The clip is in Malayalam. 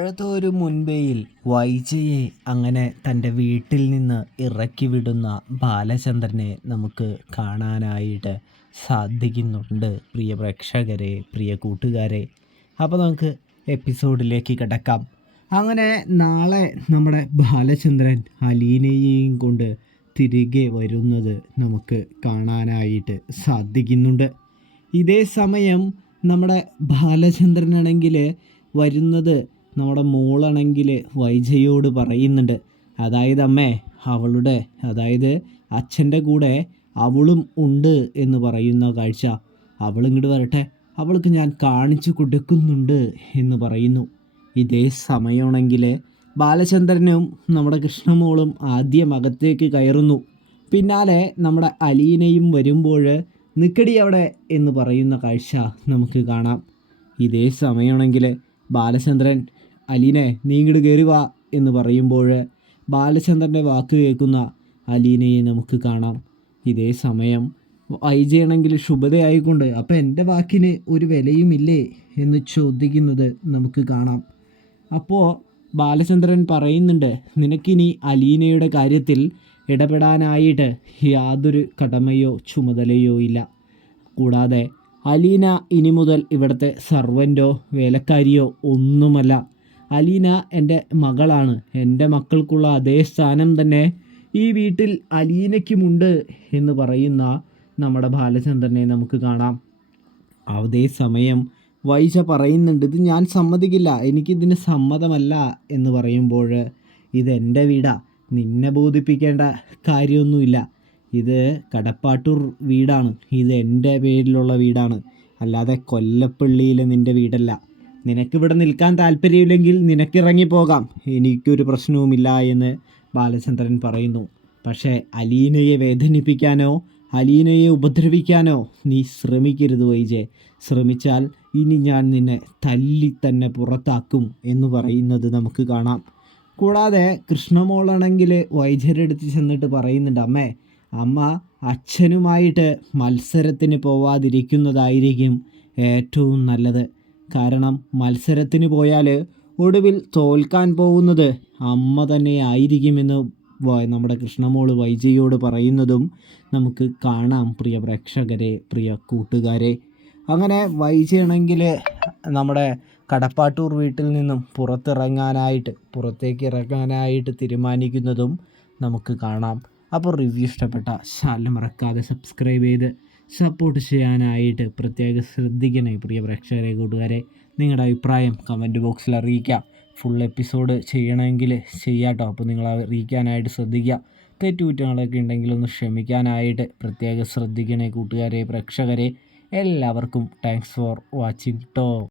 ഒരു മുൻപേയിൽ വൈജയെ അങ്ങനെ തൻ്റെ വീട്ടിൽ നിന്ന് ഇറക്കി വിടുന്ന ബാലചന്ദ്രനെ നമുക്ക് കാണാനായിട്ട് സാധിക്കുന്നുണ്ട്. പ്രിയ പ്രേക്ഷകരെ, പ്രിയ കൂട്ടുകാരെ, അപ്പോൾ നമുക്ക് എപ്പിസോഡിലേക്ക് കിടക്കാം. അങ്ങനെ നാളെ നമ്മുടെ ബാലചന്ദ്രൻ അലീനയെയും കൊണ്ട് തിരികെ വരുന്നത് നമുക്ക് കാണാനായിട്ട് സാധിക്കുന്നുണ്ട്. ഇതേ സമയം നമ്മുടെ ബാലചന്ദ്രനാണെങ്കിൽ വരുന്നത് നമ്മുടെ മോളാണെങ്കിൽ വൈജയോട് പറയുന്നുണ്ട്, അതായത് അമ്മേ, അതായത് അച്ഛൻ്റെ കൂടെ അവളും ഉണ്ട് എന്ന് പറയുന്ന കാഴ്ച. അവളിങ്ങോട്ട് വരട്ടെ, അവൾക്ക് ഞാൻ കാണിച്ചു കൊടുക്കുന്നുണ്ട് എന്ന് പറയുന്നു. ഇതേ സമയമാണെങ്കിൽ ബാലചന്ദ്രനും നമ്മുടെ കൃഷ്ണമോളും ആദ്യം അകത്തേക്ക് കയറുന്നു. പിന്നാലെ നമ്മുടെ അലീനയും വരുമ്പോൾ നിക്കടി അവിടെ എന്ന് പറയുന്ന കാഴ്ച നമുക്ക് കാണാം. ഇതേ സമയമാണെങ്കിൽ ബാലചന്ദ്രൻ അലീനെ നീ ഇങ്ങോട്ട് കയറി വാ എന്ന് പറയുമ്പോൾ ബാലചന്ദ്രൻ്റെ വാക്ക് കേൾക്കുന്ന അലീനയെ നമുക്ക് കാണാം. ഇതേ സമയം വൈജയാണെങ്കിൽ ശുഭതയായിക്കൊണ്ട് അപ്പം എൻ്റെ വാക്കിന് ഒരു വിലയുമില്ലേ എന്ന് ചോദിക്കുന്നത് നമുക്ക് കാണാം. അപ്പോൾ ബാലചന്ദ്രൻ പറയുന്നുണ്ട്, നിനക്കിനി അലീനയുടെ കാര്യത്തിൽ ഇടപെടാനായിട്ട് യാതൊരു കടമയോ ചുമതലയോ ഇല്ല. കൂടാതെ അലീന ഇനി മുതൽ ഇവിടുത്തെ സർവൻ്റോ വേലക്കാരിയോ ഒന്നുമല്ല. അലീന എൻ്റെ മകളാണ്. എൻ്റെ മക്കൾക്കുള്ള അതേ സ്ഥാനം തന്നെ ഈ വീട്ടിൽ അലീനയ്ക്കുമുണ്ട് എന്ന് പറയുന്ന നമ്മുടെ ബാലചന്ദ്രനെ നമുക്ക് കാണാം. അതേ സമയം വൈജ പറയുന്നുണ്ട്, ഇത് ഞാൻ സമ്മതിക്കില്ല, എനിക്കിതിന് സമ്മതമല്ല എന്ന് പറയുമ്പോൾ ഇതെൻ്റെ വീടാ, നിന്നെ ബോധിപ്പിക്കേണ്ട കാര്യമൊന്നുമില്ല. ഇത് കടപ്പാട്ടൂർ വീടാണ്, ഇത് എൻ്റെ പേരിലുള്ള വീടാണ്, അല്ലാതെ കൊല്ലപ്പള്ളിയിലെ നിൻ്റെ വീടല്ല. നിനക്കിവിടെ നിൽക്കാൻ താല്പര്യമില്ലെങ്കിൽ നിനക്കിറങ്ങിപ്പോകാം, എനിക്കൊരു പ്രശ്നവുമില്ല എന്ന് ബാലചന്ദ്രൻ പറയുന്നു. പക്ഷേ അലീനയെ വേദനിപ്പിക്കാനോ അലീനയെ ഉപദ്രവിക്കാനോ നീ ശ്രമിക്കരുത് വൈജെ. ശ്രമിച്ചാൽ ഇനി ഞാൻ നിന്നെ തല്ലി തന്നെ പുറത്താക്കും എന്ന് പറയുന്നത് നമുക്ക് കാണാം. കൂടാതെ കൃഷ്ണമോളാണെങ്കിൽ വൈജയുടെ അടുത്ത് ചെന്നിട്ട് പറയുന്നുണ്ട്, അമ്മ അച്ഛനുമായിട്ട് മത്സരത്തിന് പോവാതിരിക്കുന്നതായിരിക്കും ഏറ്റവും നല്ലത്. കാരണം മത്സരത്തിന് പോയാൽ ഒടുവിൽ തോൽക്കാൻ പോകുന്നത് അമ്മ തന്നെ ആയിരിക്കുമെന്ന് നമ്മുടെ കൃഷ്ണമോൾ വൈജയോട് പറയുന്നതും നമുക്ക് കാണാം. പ്രിയ പ്രേക്ഷകരെ, പ്രിയ കൂട്ടുകാരെ, അങ്ങനെ വൈജയാണെങ്കിൽ നമ്മുടെ കടപ്പാട്ടൂർ വീട്ടിൽ നിന്നും പുറത്തേക്ക് ഇറങ്ങാനായിട്ട് തീരുമാനിക്കുന്നതും നമുക്ക് കാണാം. അപ്പോൾ റിവ്യൂ ഇഷ്ടപ്പെട്ട ചാനൽ മറക്കാതെ സബ്സ്ക്രൈബ് ചെയ്ത് സപ്പോർട്ട് ചെയ്യാനായിട്ട് പ്രത്യേകം ശ്രദ്ധിക്കണേ. പ്രിയ പ്രേക്ഷകരെ, കൂട്ടുകാരെ, നിങ്ങളുടെ അഭിപ്രായം കമൻറ്റ് ബോക്സിൽ അറിയിക്കാം. ഫുൾ എപ്പിസോഡ് ചെയ്യണമെങ്കിൽ ചെയ്യാട്ടോ. അപ്പോൾ നിങ്ങൾ അറിയിക്കാനായിട്ട് ശ്രദ്ധിക്കുക. തെറ്റുകുറ്റങ്ങളൊക്കെ ഉണ്ടെങ്കിൽ ഒന്ന് ക്ഷമിക്കാനായിട്ട് പ്രത്യേകം ശ്രദ്ധിക്കണേ കൂട്ടുകാരെ, പ്രേക്ഷകരെ. എല്ലാവർക്കും താങ്ക്സ് ഫോർ വാച്ചിങ് ട്ടോ.